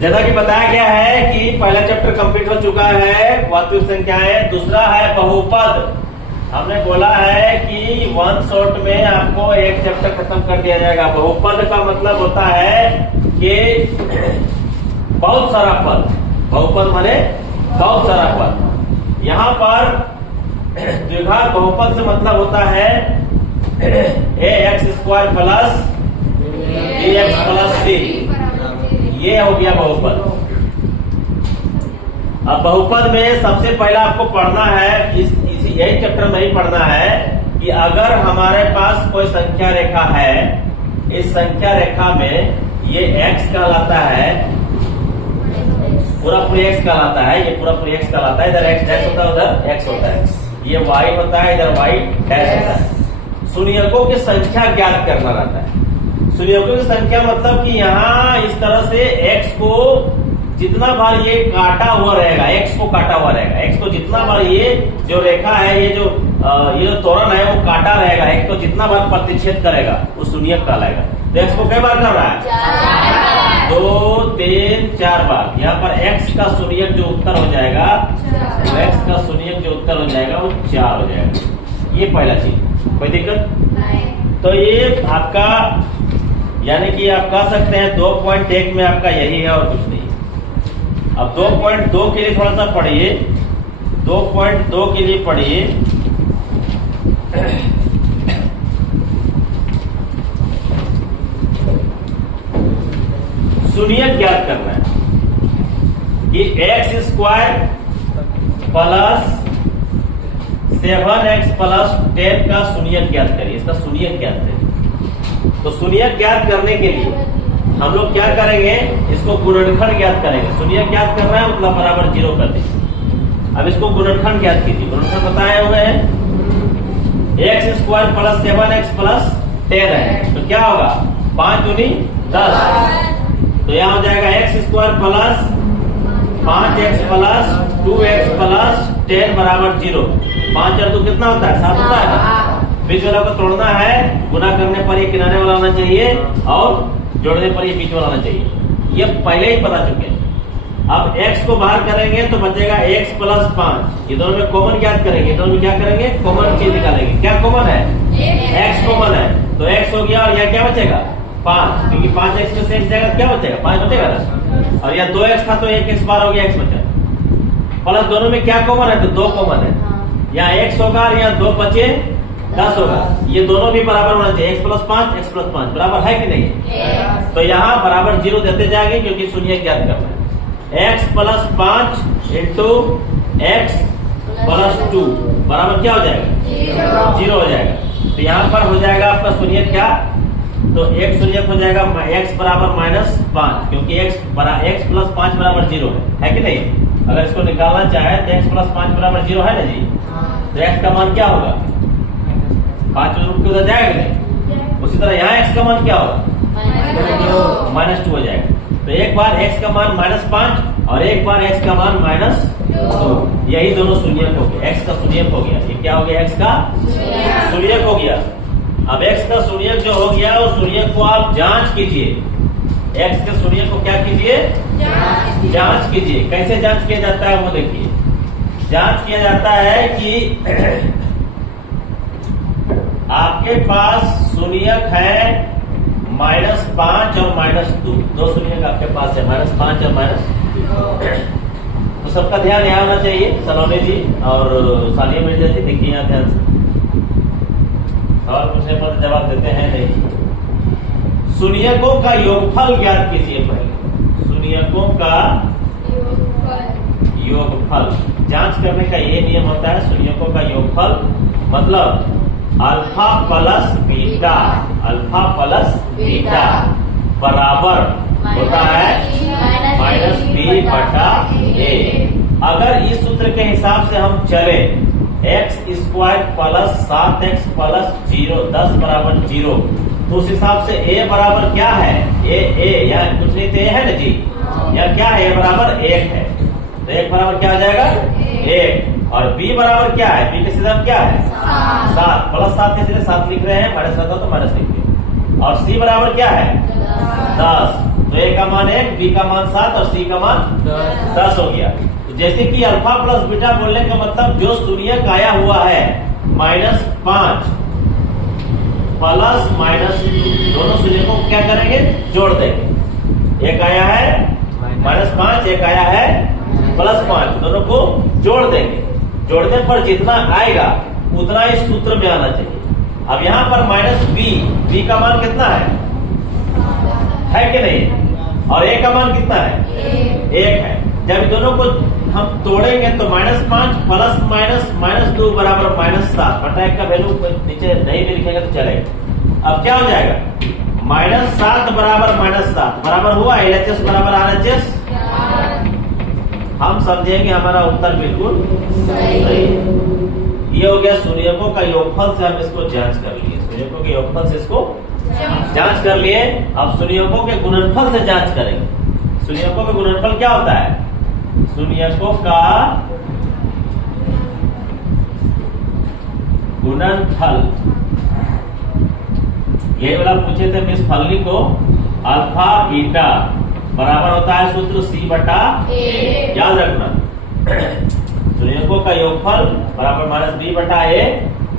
जैसा कि बताया गया है कि पहला चैप्टर कंप्लीट हो चुका है, वास्तविक संख्या है। दूसरा है बहुपद। हमने बोला है कि वन शॉट में आपको एक चैप्टर खत्म कर दिया जाएगा। बहुपद का मतलब होता है कि बहुत सारा पद। बहुपद माने बहुत सारा पद। यहाँ पर द्विघात बहुपद से मतलब होता है ax² plus bx plus c। ये हो गया बहुपद। अब बहुपद में सबसे पहला आपको पढ़ना है, यही चैप्टर में ही पढ़ना है कि अगर हमारे पास कोई संख्या रेखा है, इस संख्या रेखा में ये x कहलाता है, पूरा x कहलाता है, ये पूरा x कहलाता है। इधर x डैश होता है, उधर x होता है। ये y होता है, इधर y डैश होता है। शून्यकों की संख्या ज्ञात करना रहता है। शून्यकों की संख्या मतलब कि यहाँ इस तरह से x को जितना बार ये काटा हुआ रहेगा, x को काटा हुआ रहेगा, x को जितना बार ये जो रेखा है, ये जो त्वरण है वो काटा रहेगा, x को जितना बार प्रतिच्छेद करेगा वो शून्यक कहलाएगा। तो x को कई बार कर रहा है? 2, 3, 4 बार। यहाँ पर x का शून्यक जो उत्तर हो जाएगा, x का शून्यक जो उत्तर हो जाएगा वो 4 हो जाएगा। ये पहला चीज, कोई दिक्कत नहीं। तो ये आपका यानी कि आप कह सकते हैं 2.1 में आपका यही है और कुछ नहीं। अब 2.2 के लिए थोड़ा सा पढ़िए। 2.2 के लिए पढ़िए। शून्यक ज्ञात करना है कि x² प्लस 7x प्लस 10 का शून्यक ज्ञात करिए। इसका शून्यक ज्ञात करिए। तो शून्यक ज्ञात करने के लिए हम लोग क्या करेंगे, इसको गुणनखंड ज्ञात करेंगे। शून्यक ज्ञात करना है मतलब बराबर 0 कर देंगे। अब इसको गुणनखंड ज्ञात कीजिए। गुणनखंड बताए हुए हैं x² प्लस 7x प्लस 10 है, तो क्या होगा 5 दूनी 10। तो यहाँ हो जाएगा x² plus 5x plus 2x plus 10 बराबर 0। 5 और 2 कितना होता है? 7 होता है ना। बीच वाला को तोड़ना है, गुना करने पर ये किनारे वाला होना चाहिए और जोड़ने पर ये बीच वाला होना चाहिए। ये पहले ही पता चुके हैं। अब x को बाहर करेंगे तो बचेगा x प्लस 5। ये दोनों में कॉमन ज्ञात करेंगे। दोनों में क्या करेंगे? कॉमन चीज निकालेंगे। क्या कॉमन है? x कॉमन है, तो x हो गया और यहाँ क्या बचेगा? 5, क्योंकि 5x में से जगह क्या बचेगा? 5 बचेगा ना। और यहाँ 2x था तो 1x बार हो गया, x बचा। प्लस दोनों में क्या कॉमन है? तो 2 कॉमन है। यहाँ x होगा और यहाँ 2 बचे 10 होगा। ये दोनों भी बराबर होना चाहिए। x प्लस 5 x प्लस 5 बराबर है कि नहीं? तो यहाँ बराबर 0 देते जाएंगे क्योंकि शून्य ज्ञात करना है। x plus 5 into x plus 2 बराबर क्या हो जाएगा? 0 हो जाएगा। तो यहाँ पर हो जाएगा आपका शून्य क्या? तो एक शून्य हो जाएगा x बराबर -5, क्योंकि x प्लस 5 बराबर 0 है कि नहीं? अगर इसको निकालना चाहे तो x प्लस 5 बराबर 0 है ना जी। तो x का मान क्या होगा? 5 रूप के उधर जाएगा नहीं। उसी तरह यहाँ x का मान क्या होगा? -2 हो जाएगा। तो एक बार x का मान -5 और एक बार x का मान -2। यही दोनों शून्यक हो गया। x का शून्यक हो गया। ये क्या हो गया? x का शून्यक हो गया। अब x का शून्यक जो हो गया उस शून्यक को आप जांच कीजिए। x के शून्यक को क्या कीजिए? जांच कीजिए। कैसे जांच किया जाता है वो देखिए। जांच किया जाता है कि आपके पास शून्यक है -5 और -2। दो शून्यक आपके पास है, -5 और -2। तो सबका ध्यान यहाँ होना चाहिए। सलोनी जी और सानिया मिर्जा जी देखिए यहाँ ध्यान से। सवाल पूछने पर जवाब देते हैं नहीं। शून्यकों का योगफल ज्ञात कीजिए पहले। शून्यकों का योगफल जांच करने का ये नियम होता है। शून्यकों का योगफल मतलब alpha plus beta, alpha plus beta बराबर होता है -b/a। अगर इस सूत्र के हिसाब से हम चले x² प्लस 7x प्लस 0 10 बराबर 0, तो उस हिसाब से a बराबर क्या है? a या कुछ नहीं तो है ना जी। या क्या है? a बराबर 1 है। तो 1 बराबर क्या हो जाएगा? 1। और b बराबर क्या है? b के सीधा क्या है? 7 प्लस 7 के सीधे 7 लिख रहे हैं, -7 तो माइनस लिख रहे हैं। और c बराबर क्या है? 10। तो a का मान 1, बी का मान 7 और सी का मान 10 हो गया। तो जैसे कि अल्फा प्लस बीटा बोलने का मतलब जो शून्यक आया हुआ है -5 प्लस -2 दोनों शून्यकों को क्या करेंगे, जोड़ देंगे। एक आया है -5, एक आया है +5, दोनों को जोड़ देंगे। जोड़ने पर जितना आएगा उतना इस सूत्र में आना चाहिए। अब यहाँ पर -b का मान कितना है कि नहीं, और a का मान कितना है, 1 है। जब दोनों को हम तोड़ेंगे तो -5 प्लस -2 बराबर -7 बटा 1 का वैल्यू नीचे नहीं भी लिखेंगे तो चलेगा। अब क्या हो जाएगा, -7 बराबर -7 बराबर हुआ LHS बराबर RHS। हम समझेंगे हमारा उत्तर बिल्कुल सही है। ये हो गया शून्यकों का योगफल से हम इसको जांच कर लिए, शून्यकों के योगफल से इसको जांच कर लिए। अब शून्यकों के गुणनफल से जांच करेंगे। शून्यकों का गुणनफल क्या होता है, शून्यकों का गुणनफल ये वाला पूछे थे मिस फल्ली को, अल्फा बीटा बराबर होता है सूत्र C बटा A, याद रखना। शून्यकों का योगफल बराबर -b बटा A,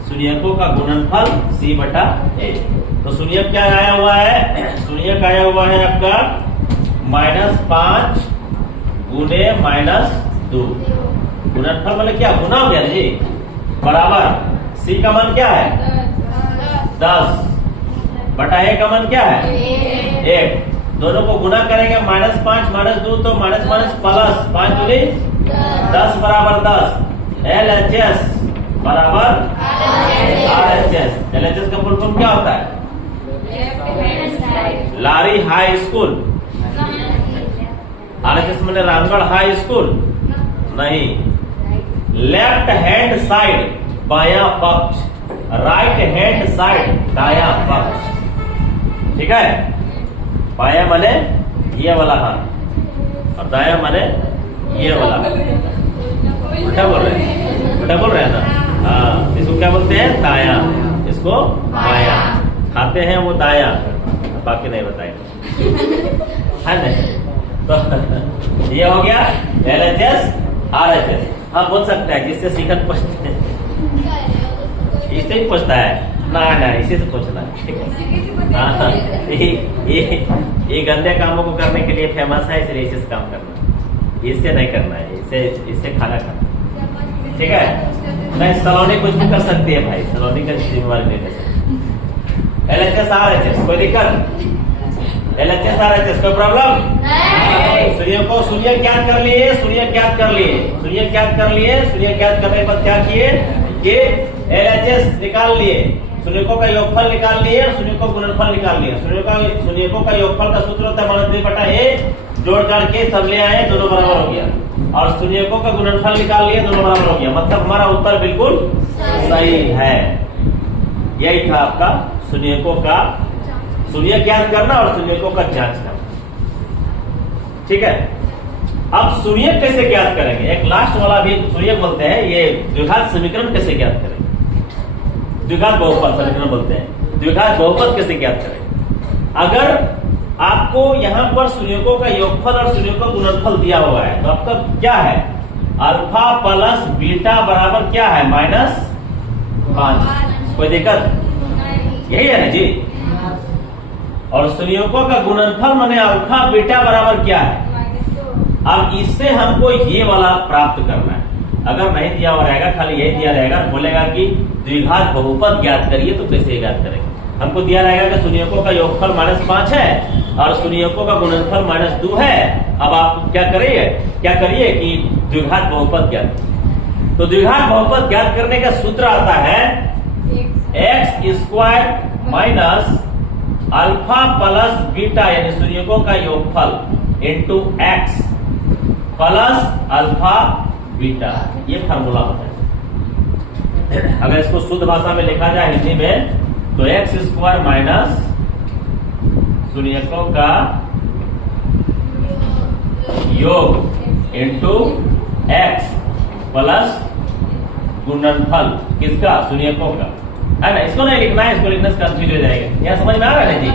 शून्यकों का गुणनफल C बटा A। तो शून्यक क्या आया हुआ है, शून्यक आया हुआ है आपका -5 गुने -2, गुणनफल मतलब क्या, गुना हो गया जी, बराबर C का मान क्या है 10 बटा A का मान क्या है 1। दोनों को गुना करेंगे, -5 -2 तो माइनस प्लस 5 दूनी 10 बराबर 10। LHS बराबर RHS। LHS का फुल फॉर्म क्या होता है, लारी हाई स्कूल। RHS मैंने रामगढ़ हाई स्कूल नहीं। लेफ्ट हैंड साइड बायां पक्ष, राइट हैंड साइड दायां पक्ष, ठीक है। बाया माने ये वाला हाथ और दाया माने ये वाला। उल्टा बोल रहे हैं, उल्टा बोल रहे हैं ना। हाँ, इसको क्या बोलते हैं, दाया, इसको बाया। खाते हैं वो दाया, बाकी नहीं बताएंगे, है नहीं। तो ये हो गया LHS RHS। हाँ बोल सकते हैं, जिससे सीखन पूछते हैं इससे ही पूछता है ना, इसी से पूछना है, ठीक है। हाँ, ये गंदे कामों को करने के लिए फेमस है, इसलिए इसी से काम करना, इससे नहीं करना है, इससे खाना खाना, ठीक है। नहीं, सलोनी कुछ भी कर सकती है भाई, सलोनी का जिम्मेवारी नहीं ले सकती। LHS RHS कोई दिक्कत, LHS RHS कोई प्रॉब्लम शून्य ज्ञात कर लिए, शून्य ज्ञात कर लिए, शून्य ज्ञात कर लिए। शून्य ज्ञात करने पर क्या किए कि LHS निकाल लिए, शून्यकों का योगफल निकाल लिए, शून्यकों का गुणनफल निकाल लिए। शून्यकों का योगफल का सूत्र होता है -b बटा A, जोड़ जाड़ के सब ले आए, दोनों बराबर हो गया। और शून्यकों का गुणनफल निकाल लिए, दोनों बराबर हो गया। मतलब हमारा उत्तर बिल्कुल सही है। यही था आपका शून्यकों का शून्य ज्ञात करना और शून्यकों का जांच करना, ठीक है। अब शून्य कैसे ज्ञात करेंगे, एक लास्ट वाला भी शून्य बोलते हैं, ये द्विघात समीकरण कैसे ज्ञात करेंगे, द्विघात बहुपद समीकरण बोलते हैं। द्विघात बहुपद कैसे ज्ञात करेंगे, अगर आपको यहाँ पर शून्यकों का योगफल और शून्यकों का गुणनफल दिया हुआ है, तो आपका क्या है, अल्फा प्लस बीटा बराबर क्या है -5। कोई दिक्कत, यही है ना जी। और शून्यकों का गुणनफल माने अल्फा बीटा बराबर क्या है। अब इससे हमको ये वाला प्राप्त करना है। अगर नहीं दिया हुआ रहेगा, खाली यही दिया रहेगा, बोलेगा कि द्विघात बहुपद ज्ञात करिए, तो कैसे ज्ञात करेंगे। हमको दिया रहेगा कि शून्यकों का योगफल -5 है और शून्यकों का गुणनफल -2 है। अब आप क्या करिए कि द्विघात बहुपद ज्ञात। तो द्विघात बहुपद ज्ञात करने का सूत्र आता है x² minus alpha plus beta, यानी शून्यकों का योगफल into x plus alpha beta, ये फार्मूला होता है। अगर इसको शुद्ध भाषा में लिखा जाए हिंदी में, तो x² माइनस शून्यकों का योग इंटू x प्लस गुणनफल किसका, शून्यकों का, है ना। इसको नहीं लिखना है, इसको लिखने से कंफ्यूज हो जाएगा। यहाँ समझ में आ रहा है ना जी।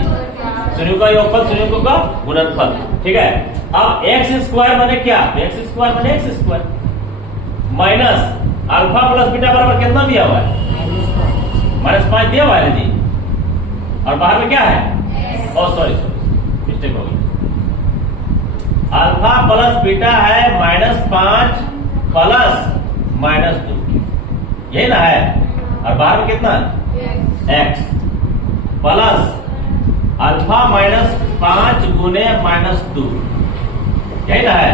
शून्यों का योगफल, शून्यों का गुणनफल। ठीक है, अब एक्स स्क्वायर माने क्या? एक्स स्क्वायर माने x square minus alpha plus beta बराबर कितना दिया हुआ है? -5 दिया हुआ है जी। और बाहर में क्या है? सॉरी मिस्टेक हो गई। अल्फा प्लस बीटा है -5 प्लस -2, यही ना है। और बाहर में कितना? x प्लस अल्फा -5 गुने -2, यही ना है।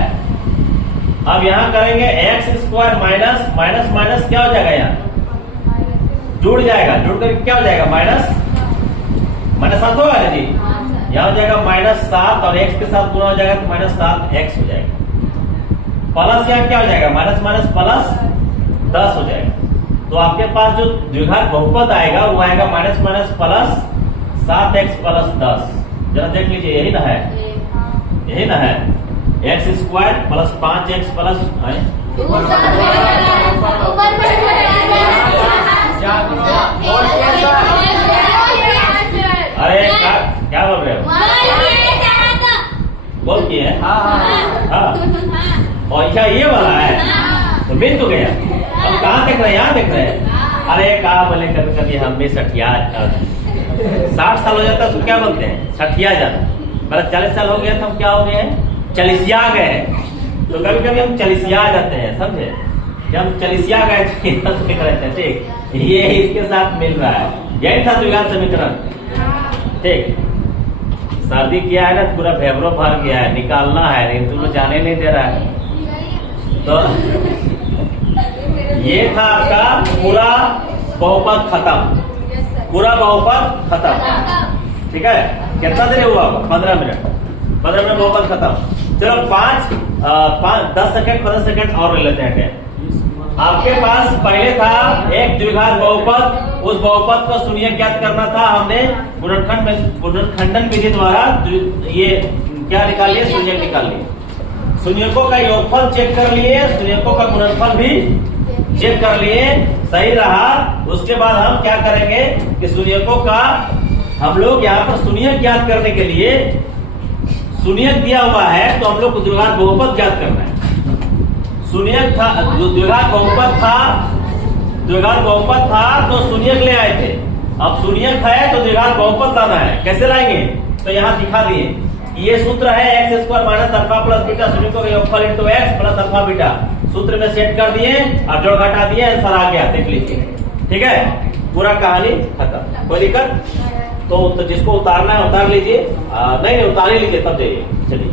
अब यहां करेंगे x square minus minus minus क्या हो जाएगा? यहाँ जुड़ जाएगा, जुड़ कर क्या हो जाएगा? -7 होगा ना जी। यहाँ हो जाएगा -7 और x के साथ गुना हो जाएगा तो -7x हो जाएगा। प्लस यहाँ क्या हो जाएगा? माइनस माइनस प्लस 10 हो जाएगा। तो आपके पास जो द्विघात बहुपद आएगा वो आएगा minus minus plus 7x plus 10। जरा देख लीजिए, यही ना है, यही ना है। X square plus 5x plus अरे क्या बोल रहे हो? बोल किए हैं? हाँ। और क्या ये वाला है? तो मिल तो गया। अब कहाँ देख रहे हैं? यहाँ देख रहे हैं। अरे कहा बोले कभी कभी हम भी सठिया 60 साल हो जाता है तो क्या बोलते हैं? सठिया जाता। मतलब 40 साल हो गया तो हम क्या हो गए? चलिसिया गए। तो कभी कभी हम चलिसिया जाते हैं, समझे? जब हम चलिसिया गए ठीक, ये इसके साथ मिल रहा है। यही था द्विघात समीकरण। ठीक, सर्दी किया है ना, पूरा फेफड़ो भर गया है, निकालना है लेकिन तुम लोग जाने नहीं दे रहा है। तो ये था आपका पूरा बहुपद खत्म, पूरा बहुपद खत्म। ठीक है, कितना देर हुआ? 15 मिनट। 15 मिनट बहुपद खत्म। चलो 10 सेकंड 15 सेकंड और ले लेते हैं। आपके पास पहले था एक द्विघात बहुपद, उस बहुपद को शून्य ज्ञात करना था। हमने गुणनखंडन विधि द्वारा ये क्या निकाल लिए? शून्य निकाल लिए। शून्यकों का योगफल चेक कर लिए, शून्यकों का गुणनफल भी चेक कर लिए, सही रहा। उसके बाद हम क्या करेंगे कि शून्यकों का हम लोग यहाँ पर शून्य ज्ञात करने के लिए शून्य दिया हुआ है तो हम लोग को द्विघात बहुपद ज्ञात करना है। शून्य था, द्विघात बहुपद था, द्विघात बहुपद था तो शून्य ले आए थे। अब शून्य है तो द्विघात बहुपद लाना है। कैसे लाएंगे? तो यहाँ दिखा दिए। ये सूत्र है x square minus alpha plus beta शून्यकों का योगफल into x plus alpha beta. सूत्र में सेट कर दिए और जोड़ घटा दिए, आंसर आ गया। देख लीजिए, ठीक है, पूरा कहानी खत्म। कोई दिक्कत? तो जिसको उतारना है उतार लीजिए, नहीं उतार ही लीजिए तब जाइए। चलिए।